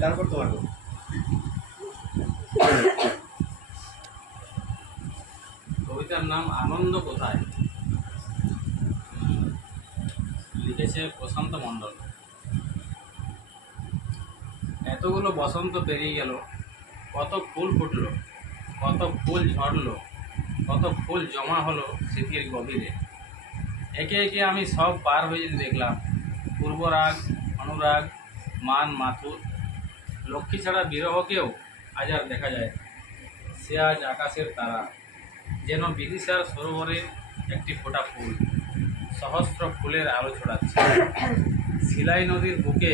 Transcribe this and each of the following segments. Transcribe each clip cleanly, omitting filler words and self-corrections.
তারপর তোমার কবিতার নাম আনন্দ কোথায়, লিখেছে প্রশান্ত মণ্ডল। এতগুলো বসন্ত পেরিয়ে গেল, কত ফুল ফুটলো, কত ফুল ঝরলো, কত ফুল জমা হলো স্মৃতির গভীরে। একে একে আমি সব পার হয়ে যেতে দেখলাম, পূর্বরাগ, অনুরাগ, মান, মাথুর। লক্ষ্মী ছাড়া বিরহকেও আজ আর দেখা যায়। সে আজ আকাশের তারা, যেন বিদিশার সরোবরে একটি ফোঁটা ফুল, সহস্র ফুলের আলো ছড়াচ্ছে। শিলাই নদীর বুকে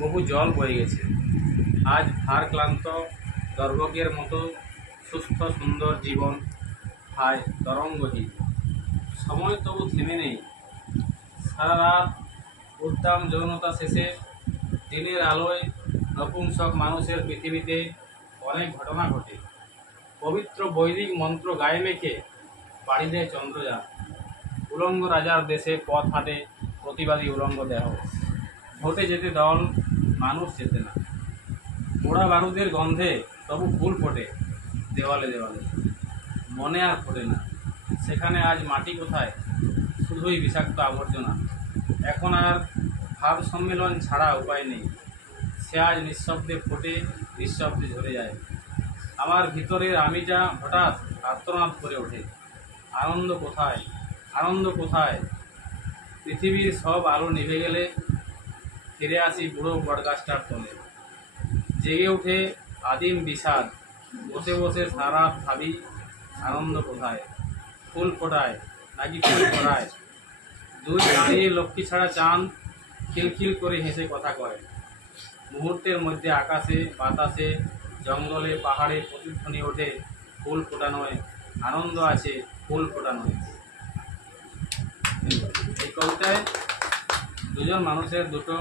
বহু জল বয়ে গেছে, আজ ভার ক্লান্ত দর্ভকের মতো সুস্থ সুন্দর জীবন হায় তরঙ্গহীন। সময় তবু থেমে নেই, সারা রাত উদ্দাম যৌনতা শেষে দিনের আলোয় নপুংসক মানুষের পৃথিবীতে অনেক ঘটনা ঘটে। পবিত্র বৈদিক মন্ত্র গায়ে মেখে পাড়ি দেয় চন্দ্রযান। উলঙ্গ রাজার দেশে পথ হাঁটে প্রতিবাদী উলঙ্গ দেহ। ভোটে যেতে দল, মানুষ যেতে না। পোড়া বারুদের গন্ধে তবু ফুল ফোটে দেওয়ালে দেওয়ালে, মনে আর ফোটে না। সেখানে আজ মাটি কোথায়, শুধুই বিষাক্ত আবর্জনা। এখন আর ভাব সম্মেলন ছাড়া উপায় নেই। সে আজ নিঃশব্দে ফোটে, নিঃশব্দে ঝরে যায়। আমার ভিতরের আমিটা হঠাৎ আর্তনাদ করে ওঠে, আনন্দ কোথায়, আনন্দ কোথায়। পৃথিবীর সব আলো নিভে গেলে ফিরে আসি বুড়ো বটগাছটার তলে। জেগে ওঠে আদিম বিষাদ, বসে বসে সারা ভাবি আনন্দ কোথায়। ফুল ফোটায় নাকি ফুল ফোটায়, দুই দাঁড়িয়ে লক্ষ্মী ছাড়া চাঁদ খিলখিল করে হেসে কথা কয়। মুহূর্তের মধ্যে আকাশে, বাতাসে, জঙ্গলে, পাহাড়ে প্রতিধ্বনি ওঠে ফুল ফোটানোয়। আনন্দ আছে ফুল ফোটানোয়। এই কবিতায় দুজন মানুষের দুটো